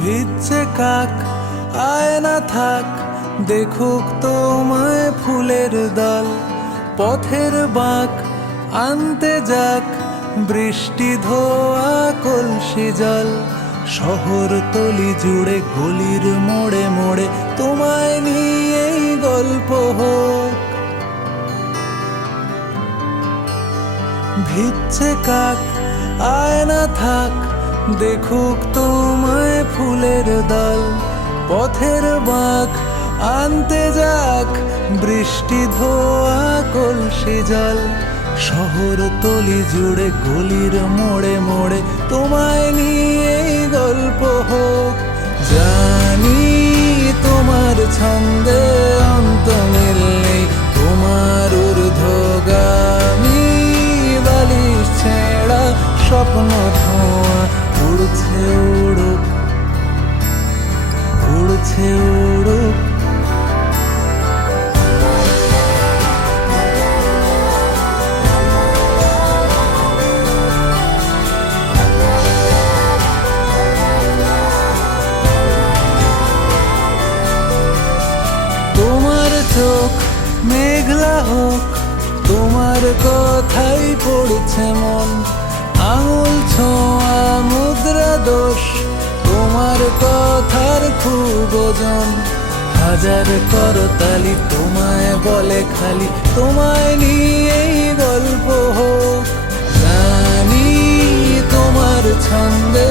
ভিজছে কাক, আয় না থাক, দেখুক তোমায় ফুলের দল। পথের বাঁক আনতে যাক, বৃষ্টি ধোয়া কলসি জল। শহর তলি জুড়ে গলির মোড়ে মোড়ে তোমায় নিয়েই গল্প হোক। ভিজছে কাক, আয় না থাক, দেখুক তোমায় ফুলের দল। পথের বাঁক আনতে যাক, বৃষ্টি ধোয়া কলসি জল। শহর তলি জুড়ে গলির মোড়ে মোড়ে তোমায় নিয়েই গল্প হোক। জানি তোমার ছন্দে অন্ত মিল নেই, তোমার ঊর্ধ্বগামী বালিশ ছেঁড়া স্বপ্ন ধোঁয়া উড়ছে উড়ুক, উড়ছে উড়ুক। তোমার চোখ মেঘলা হোক, তোমার কথাই পড়ছে মন। আঙুল ছোঁয়া মুদ্রা দোষ, তোমার কথার খুব ওজন। হাজার করতালি তোমায় বলে খালি, তোমায় নিয়েই গল্প হোক। জানি তোমার ছন্দে